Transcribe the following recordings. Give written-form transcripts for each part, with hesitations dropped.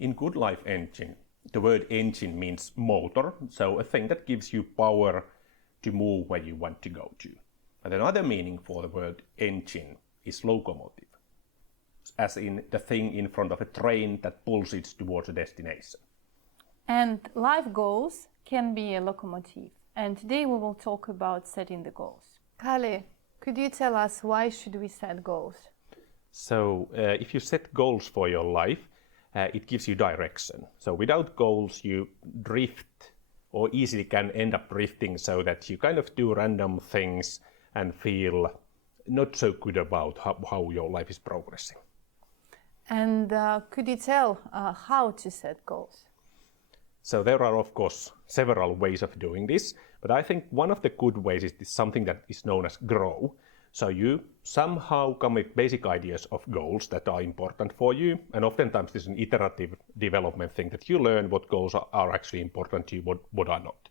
In Good Life Engine, the word engine means motor, so a thing that gives you power to move where you want to go to. And another meaning for the word engine is locomotive, as in the thing in front of a train that pulls it towards a destination. And life goals can be a locomotive. And today we will talk about setting the goals. Kalle, could you tell us why should we set goals? So if you set goals for your life, it gives you direction. So without goals, you drift or easily can end up drifting so that you kind of do random things and feel not so good about how your life is progressing. And could you tell how to set goals? So there are, of course, several ways of doing this, but I think one of the good ways is something that is known as grow. So you somehow come with basic ideas of goals that are important for you, and oftentimes this is an iterative development thing that you learn what goals are actually important to you, what are not.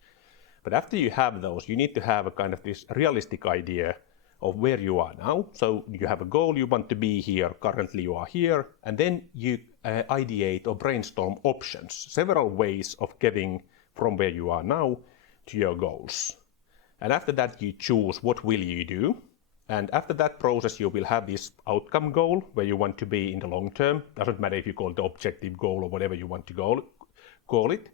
But after you have those, you need to have a kind of this realistic idea of where you are now. So you have a goal, you want to be here, currently you are here, and then you ideate or brainstorm options, several ways of getting from where you are now to your goals. And after that you choose what will you do, and after that process you will have this outcome goal where you want to be in the long term. Doesn't matter if you call it the objective goal or whatever you want to call it.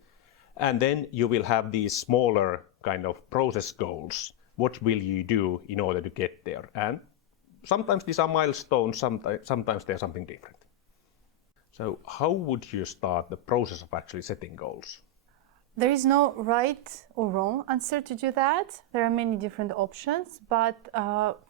And then you will have these smaller kind of process goals. What will you do in order to get there? And sometimes these are milestones, sometimes they're something different. So how would you start the process of actually setting goals? There is no right or wrong answer to do that. There are many different options, but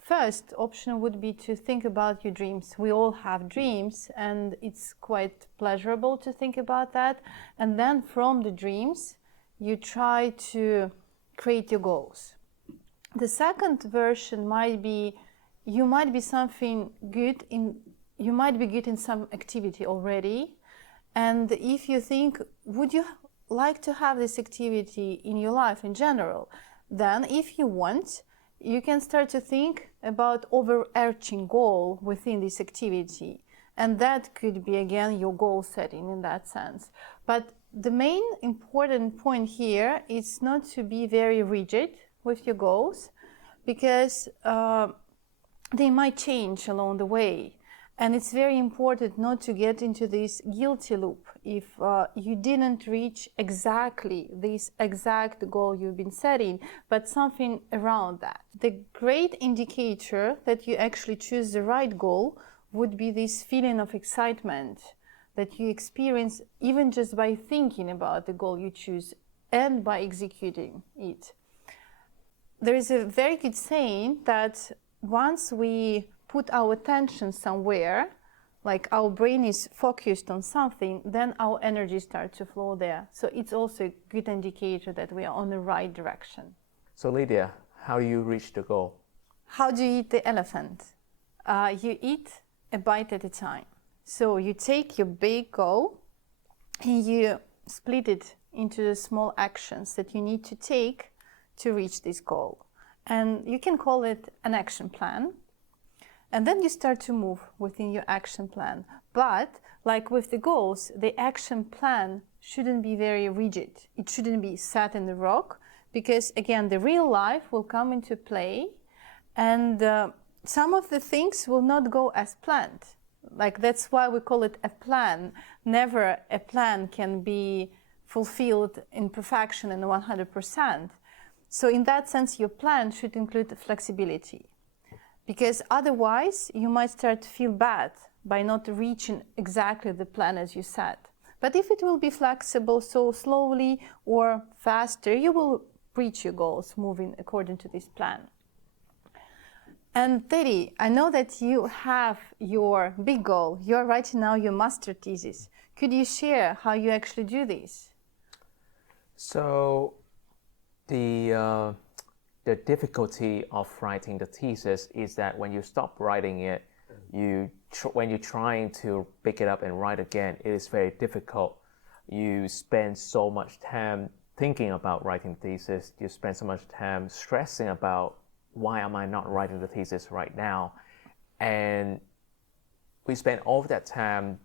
first option would be to think about your dreams. We all have dreams, and it's quite pleasurable to think about that. And then from the dreams, you try to create your goals. The second version might be, you might be good in some activity already, and if you think, would you like to have this activity in your life in general, then if you want, you can start to think about overarching goal within this activity, and that could be again your goal setting in that sense. But the main important point here is not to be very rigid with your goals, because they might change along the way. And it's very important not to get into this guilty loop if you didn't reach exactly this exact goal you've been setting, but something around that. The great indicator that you actually choose the right goal would be this feeling of excitement that you experience even just by thinking about the goal you choose and by executing it. There is a very good saying that once we put our attention somewhere, like our brain is focused on something, then our energy starts to flow there. So it's also a good indicator that we are on the right direction. So Lidia, how do you reach the goal? How do you eat the elephant? You eat a bite at a time. So you take your big goal and you split it into the small actions that you need to take to reach this goal. And you can call it an action plan. And then you start to move within your action plan. But like with the goals, the action plan shouldn't be very rigid. It shouldn't be set in the rock, because again, the real life will come into play, and some of the things will not go as planned. Like that's why we call it a plan. Never a plan can be fulfilled in perfection and 100%. So in that sense, your plan should include flexibility, because otherwise you might start to feel bad by not reaching exactly the plan as you set. But if it will be flexible, so slowly or faster, you will reach your goals moving according to this plan. And Teddy, I know that you have your big goal. You're writing now your master thesis. Could you share how you actually do this? So the difficulty of writing the thesis is that when you stop writing it, when you're trying to pick it up and write again, it is very difficult. You spend so much time thinking about writing thesis. You spend so much time stressing about why am I not writing the thesis right now, and we spend all of that time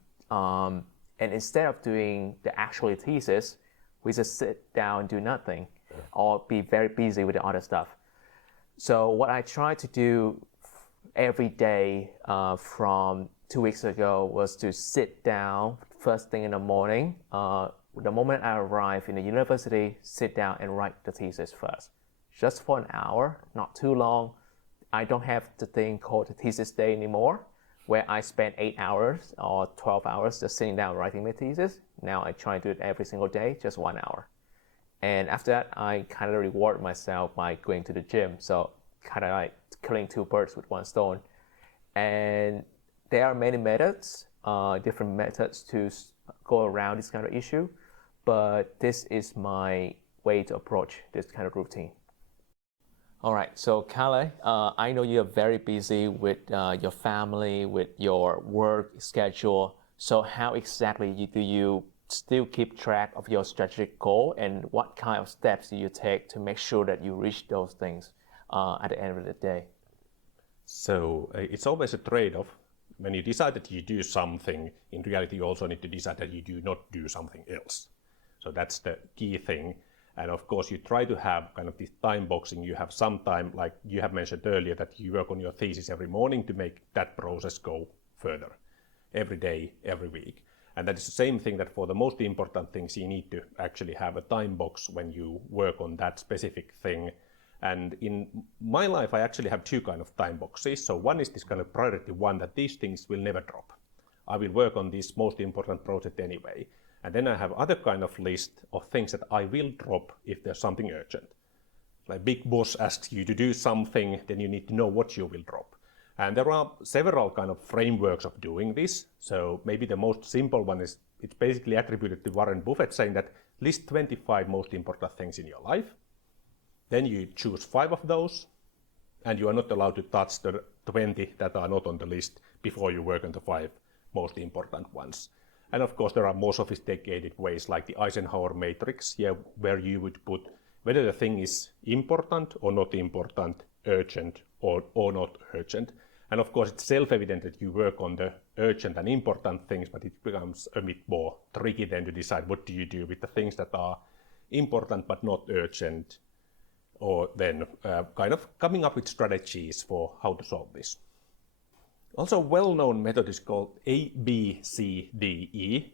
And instead of doing the actual thesis, we just sit down and do nothing, or be very busy with the other stuff. So what I tried to do every day from 2 weeks ago was to sit down first thing in the morning. The moment I arrive in the university, sit down and write the thesis first. Just for an hour, not too long. I don't have the thing called the thesis day anymore, where I spend 8 hours or 12 hours just sitting down writing my thesis. Now I try to do it every single day, just 1 hour. And after that, I kind of reward myself by going to the gym. So kind of like killing two birds with one stone. And there are many methods, different methods to go around this kind of issue. But this is my way to approach this kind of routine. All right, so Kalle, I know you're very busy with your family, with your work schedule. So how exactly do you still keep track of your strategic goal, and what kind of steps do you take to make sure that you reach those things at the end of the day? So it's always a trade-off. When you decide that you do something, in reality you also need to decide that you do not do something else. So that's the key thing. And of course, you try to have kind of this time boxing. You have some time, like you have mentioned earlier, that you work on your thesis every morning to make that process go further, every day, every week. And that is the same thing that for the most important things, you need to actually have a time box when you work on that specific thing. And in my life, I actually have two kind of time boxes. So one is this kind of priority one, that these things will never drop. I will work on this most important project anyway. And then I have other kind of list of things that I will drop if there's something urgent. Like big boss asks you to do something, then you need to know what you will drop. And there are several kind of frameworks of doing this. So maybe the most simple one is, it's basically attributed to Warren Buffett, saying that list 25 most important things in your life. Then you choose 5 of those, and you are not allowed to touch the 20 that are not on the list before you work on the 5 most important ones. And of course, there are more sophisticated ways like the Eisenhower matrix, where you would put whether the thing is important or not important, urgent or not urgent. And of course, it's self-evident that you work on the urgent and important things, but it becomes a bit more tricky then to decide what do you do with the things that are important but not urgent, or then kind of coming up with strategies for how to solve this. Also, a well-known method is called ABCDE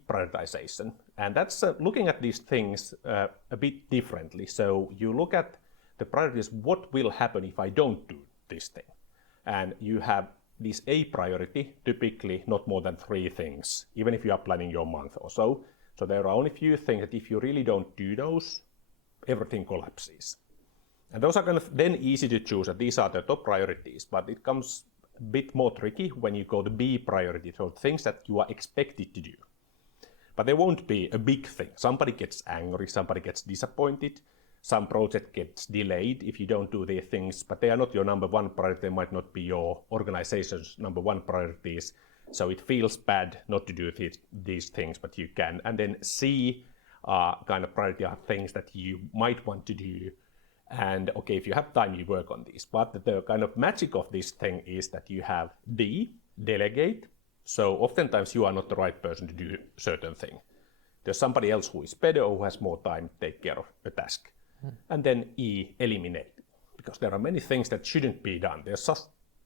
prioritization, and that's looking at these things a bit differently. So you look at the priorities, what will happen if I don't do this thing? And you have this A priority, typically not more than 3 things, even if you are planning your month or so. So there are only a few things that if you really don't do those, everything collapses. And those are kind of then easy to choose, that these are the top priorities, but it comes a bit more tricky when you go to B priority, so things that you are expected to do. But there won't be a big thing. Somebody gets angry, somebody gets disappointed, some project gets delayed if you don't do these things, but they are not your number 1 priority. They might not be your organization's number 1 priorities. So it feels bad not to do these things, but you can. And then C kind of priority are things that you might want to do. And okay, if you have time, you work on these. But the kind of magic of this thing is that you have D, delegate. So oftentimes you are not the right person to do a certain thing. There's somebody else who is better or who has more time to take care of a task. And then E, eliminate. Because there are many things that shouldn't be done. There's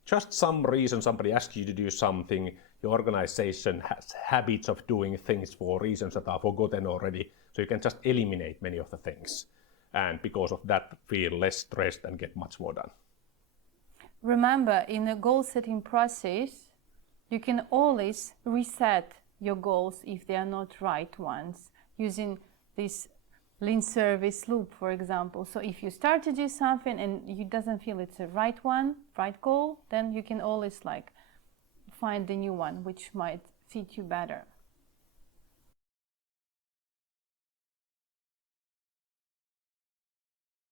just some reason somebody asks you to do something. Your organization has habits of doing things for reasons that are forgotten already. So you can just eliminate many of the things. And because of that, feel less stressed and get much more done. Remember, in the goal setting process, you can always reset your goals if they are not right ones, using this lean service loop, for example. So if you start to do something and you doesn't feel it's a right one, right goal, then you can always find the new one which might fit you better.